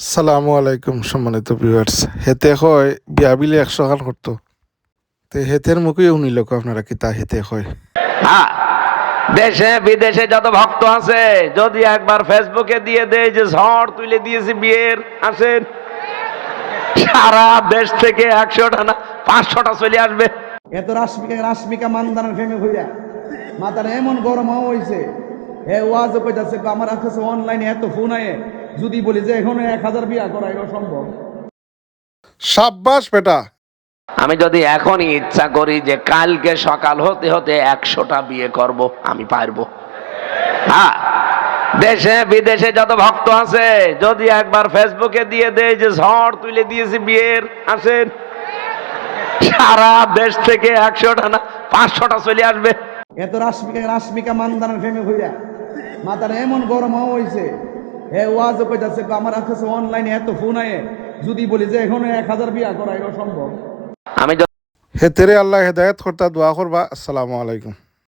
সালামু আলাইকুম সম্মানিত ভিউয়ার্স। হেতে হয় বিয়া বিলে 100 খান করতো, তে হেতের মুখে উনিল আপনারা কি তা হেতে হয়। হ্যাঁ, দেশে বিদেশে যত ভক্ত আছে যদি একবার ফেসবুকে দিয়ে দেয় যে ঝড় তুলে দিয়েছি বিয়ের, আসেন সারা দেশ থেকে 100টা না 500টা চলে আসবে। এত রাশমিকা মান্দানের ফেমে হইয়া মাথার এমন গরম হয়েছে, এ ওয়াজও কইতাছে আমার কাছে অনলাইনে এত ফোন আয়ে, যদি বলি যে এখনো 1000 বিয়া করা এটা সম্ভব। সাব্বাস বেটা। আমি যদি এখনই ইচ্ছা করি যে কালকে সকাল হতে হতে 100টা বিয়ে করব, আমি পারবো। হ্যাঁ, দেশে বিদেশে যত ভক্ত আছে যদি একবার ফেসবুকে দিয়ে দেয় যে ঝড় তুলে দিয়েছি বিয়ের, আসেন সারা দেশ থেকে 100টা না 500টা চলে আসবে। এত রাশমিকা মান্দানের ফেমে হইয়া মাথার এমন গরম হয়েছে, এ ওয়াজও কইতাছে আমার কাছে অনলাইনে এত ফোন আয়ে, যদি বলি যে এখনো 1000 বিয়া করা এটা সম্ভব। আমি হেতেরে আল্লাহ হেদায়েত করতা দোয়া করবা। আসসালামু আলাইকুম।